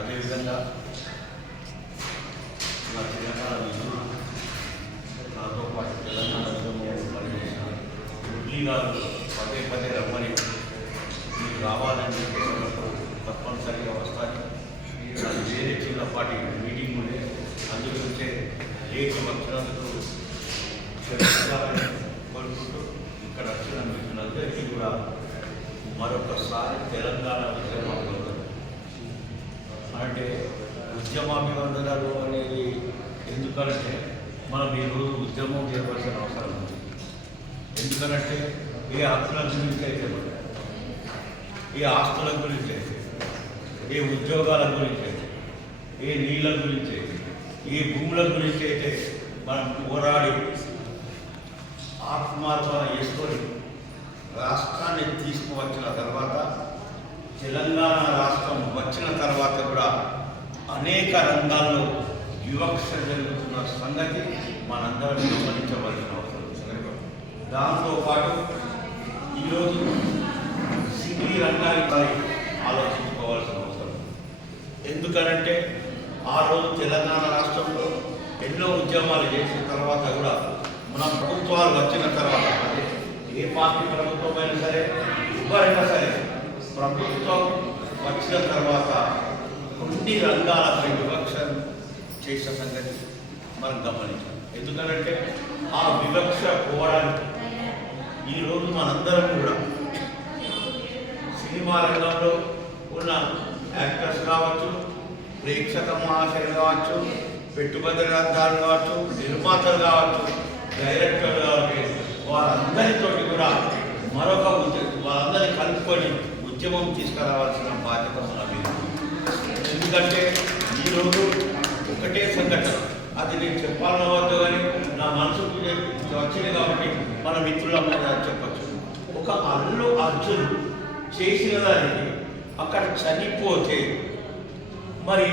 అదేవిధంగా నా తెలంగాణ విధులు నాతో పాటు తెలంగాణ ఉద్యమంలో పనిచేసిన మురళీ గారు పదే పదే రమ్మని మీరు రావాలని చెప్పినప్పుడు తప్పనిసరిగా వస్తాను. అది వేరే చిన్నపాటి మీటింగ్ ఉండే, అందుగురించే లేచి వచ్చినందుకు కోరుకుంటూ ఇక్కడ వచ్చిన మిత్రులందరికీ కూడా మరొకసారి తెలంగాణ ఉద్యమాభివందనలు. అంటే ఉద్యమాభివందనలు అనేది ఎందుకంటే మనం ఈరోజు ఉద్యమం చేయవలసిన అవసరం ఉంది. ఎందుకనంటే ఏ హక్కుల గురించి అయితే, ఏ ఆస్తుల గురించి అయితే, ఏ ఉద్యోగాల గురించి అయితే, ఏ నీళ్ళ గురించి అయితే, ఏ భూముల గురించి అయితే మనం పోరాడి ఆత్మార్పణ చేసుకొని రాష్ట్రాన్ని తీసుకువచ్చిన తర్వాత, తెలంగాణ రాష్ట్రం వచ్చిన తర్వాత కూడా అనేక రంగాల్లో వివక్ష జరుగుతున్న సంగతి మనందరం గమనించవలసిన అవసరం. దాంతోపాటు ఈరోజు సినీ రంగానికి ఆలోచించుకోవాల్సిన అవసరం. ఎందుకనంటే ఆ రోజు తెలంగాణ రాష్ట్రంలో ఎన్నో ఉద్యమాలు చేసిన తర్వాత కూడా మన ప్రభుత్వాలు వచ్చిన తర్వాత, అదే ఏ పార్టీ ప్రభుత్వం అయినా సరే, ఎవరైనా సరే, ప్రభుత్వం వచ్చిన తర్వాత కొన్ని రంగాలపై వివక్ష చేసిన సంగతి మనం గమనించాం. ఎందుకంటే ఆ వివక్ష పోవడానికి ఈరోజు మనందరం కూడా సినిమా రంగంలో ఉన్న యాక్టర్స్ కావచ్చు, ప్రేక్షక మహాశయులు కావచ్చు, పెట్టుబడిదారులు కావచ్చు, నిర్మాతలు కావచ్చు, డైరెక్టర్లు కావచ్చు, వారందరితోటి కూడా మరొక వాళ్ళందరినీ కలుపుకొని ఉద్యమం తీసుకురావాల్సిన బాధ్యత మన మీద. ఎందుకంటే ఈరోజు ఒకటే సంఘటన, అది నేను చెప్పాలని వద్దు కానీ నా మనసుకు వచ్చింది కాబట్టి మన మిత్రుల మీద చెప్పచ్చు. ఒక అల్లు అర్జున్ చేసిన దానికి అక్కడ చనిపోతే మరి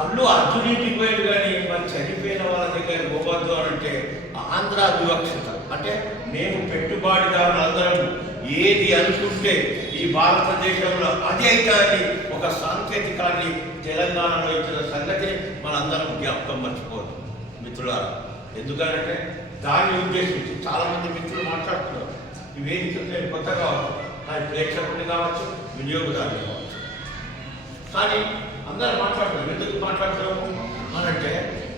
అల్లు అర్జున్ ఇంటికి పోయాడు, కానీ మరి చనిపోయిన వాళ్ళ దగ్గర పోవద్దు అని అంటే ఆంధ్ర వివక్షత. అంటే మేము పెట్టుబడిదారులు అందరం ఏది అనుకుంటే ఈ భారతదేశంలో అది అవుతాయని ఒక సాంకేతికాన్ని తెలంగాణలో ఇచ్చిన సంగతి మనందరం జ్ఞాపకం మర్చిపోదు మిత్రులారా. ఎందుకంటే దాన్ని ఉద్దేశించి చాలామంది మిత్రులు మాట్లాడుతున్నారు. ఈ వేదిక నేను కొత్త కావచ్చు, నా ప్రేక్షకుని కావచ్చు, వినియోగదారులు కావచ్చు, కానీ అందరూ మాట్లాడుతున్నారు. ఎందుకు మాట్లాడుతున్నాము అనంటే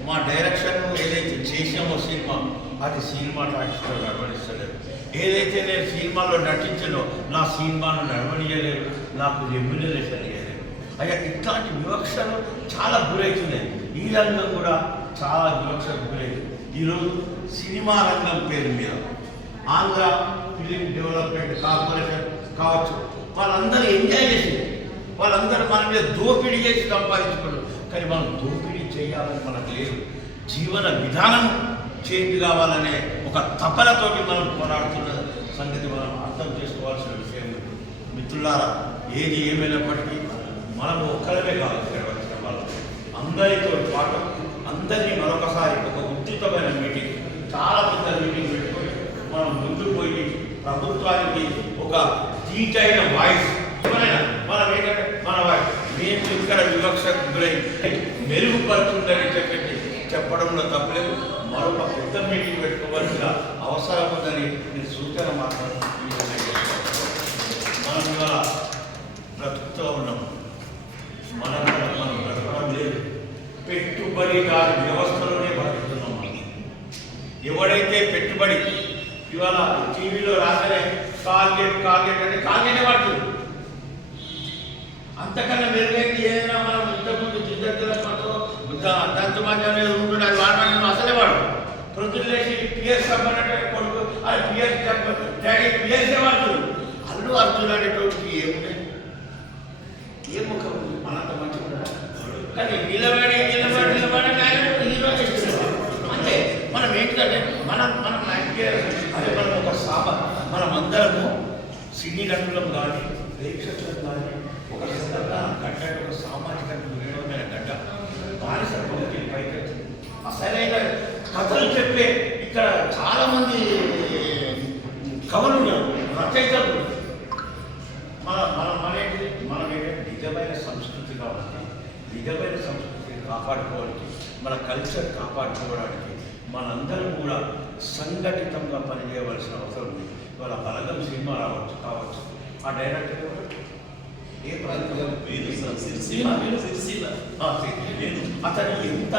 మా డైరెక్షన్ ఏదైతే చేసామో సినిమా, అది సినిమా నటిస్తూ నడవనిస్తలేదు. ఏదైతే నేను సినిమాలో నటించానో నా సినిమాను నడవనియలేదు, నాకు రెమ్యునరేషన్ ఇవ్వలేదు. అయ్యా ఇట్లాంటి వివక్షలు చాలా గురవుతున్నాయి. ఈ రంగం కూడా చాలా వివక్షకు గురైంది. ఈరోజు సినిమా రంగం పేరు మీద ఆంధ్ర ఫిలిం డెవలప్మెంట్ కార్పొరేషన్ కావచ్చు, వాళ్ళందరూ ఎంజాయ్ చేసింది, వాళ్ళందరూ మన మీద దోపిడీ చేసి సంపాదించుకున్నారు. కానీ మనం దోపిడీ చేయాలని మనకు లేదు. జీవన విధానం చేంజ్ కావాలనే ఒక తపనతోటి మనం పోరాడుతున్న సంగతి మనం అర్థం చేసుకోవాల్సిన విషయం. మిత్రులారా, ఏది ఏమైనప్పటికీ మనము ఒక్కరమే కాదు, ఇక్కడ వచ్చిన వాళ్ళు అందరితో పాటు అందరినీ మరొకసారి ఒక ఉచితమైన మీటింగ్, చాలా పెద్ద మీటింగ్ పెట్టుకొని మనం ముందుకు పోయి ప్రభుత్వానికి ఒక ధీటైన వాయిస్ ఎవరైనా మనం ఏంటంటే మన వాయిస్ మేము ఇక్కడ వివక్షకు గురై మెరుగుపడుతుందని చెప్పడంలో తప్పలేదు. మరొక పెద్ద మీటింగ్ పెట్టుకోవాల్సిన అవసరం ఉందని నేను సూచన మాట్లాడుతున్నాను. మనం ఇవాళ బ్రతుకుతూ ఉన్నాం, మనం బ్రతకడం లేదు, పెట్టుబడిదారు వ్యవస్థలోనే బతుకుతున్నాం. ఎవడైతే పెట్టుబడి ఇవాళ టీవీలో రాగానే కాల్గేట్ అంటే కాల్గేటే వాడుతుంది. అంతకన్నా మెరుగైంది ఏదైనా మనం ఇంతకుముందు జిద్దల దంతమాన్యాన్ని ఉంటుండే అది వాడడానికి అసలే వాడు. ప్రొద్దులు లేచి పిఎస్ చెప్పనంటే కొడుకు అది పిఎస్ డాడీ పిఎస్ఏ వాడుతుంది. అల్లు అర్జున్ అనేటువంటి ఏముండే ఏ ముఖం మనంత మంచిగా, కానీ నిలబడి హీరో చేస్తున్నారు. అంటే మనం ఏంటంటే మనం అదే మనం ఒక మనం అందరము సినీ నటులం కానీ ప్రేక్షకులం కానీ ఒక గడ్డ, ఒక సామాజిక వినోదమైన గడ్డ, బానిస పైకి అసలైన కథలు చెప్పే ఇక్కడ చాలామంది కవులు ఉన్నారు, రచయితలు. మన మన ఏంటి మనం ఏంటంటే నిజమైన సంస్కృతి కాబట్టి నిజమైన సంస్కృతిని కాపాడుకోవడానికి, మన కల్చర్ కాపాడుకోవడానికి మనందరం కూడా సంఘటితంగా పనిచేయవలసిన అవసరం ఉంది. ఇవాళ బలగం సినిమా కావచ్చు, ఆ డైరెక్టర్ ఎవరు? ఏ ప్రాంతం? అతను ఎంత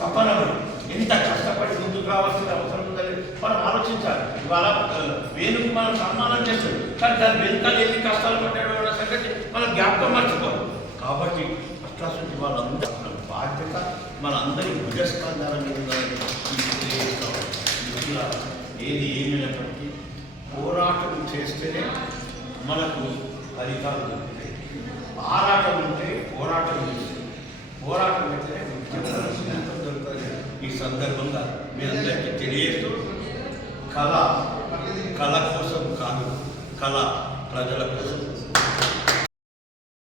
తపనడు, ఎంత కష్టపడి ముందుకు రావాల్సిన అవసరం ఉందని మనం ఆలోచించాలి. ఇవాళ వేణుకు మనం సన్మానం చేస్తాడు, కానీ దాని వెనుక ఎన్ని కష్టాలు పడ్డాడు అన్న సంగతి మనం జ్ఞాపకం మర్చిపోవాలి. కాబట్టి అట్లాంటి వాళ్ళందరూ బాధ్యత మనందరి భుజస్కంధాల మీద ఏది ఏమైనప్పటికీ పోరాటం చేస్తేనే మనకు ఫలితాలు దొరుకుతాయి. ఆరాటం ఉంటే పోరాటం చేస్తే, పోరాటం అయితేనే ముఖ్యమైన దొరుకుతుంది. ఈ సందర్భంగా మీ అందరికీ తెలియజేస్తూ కళ కోసం కాదు, కళ ప్రజల కోసం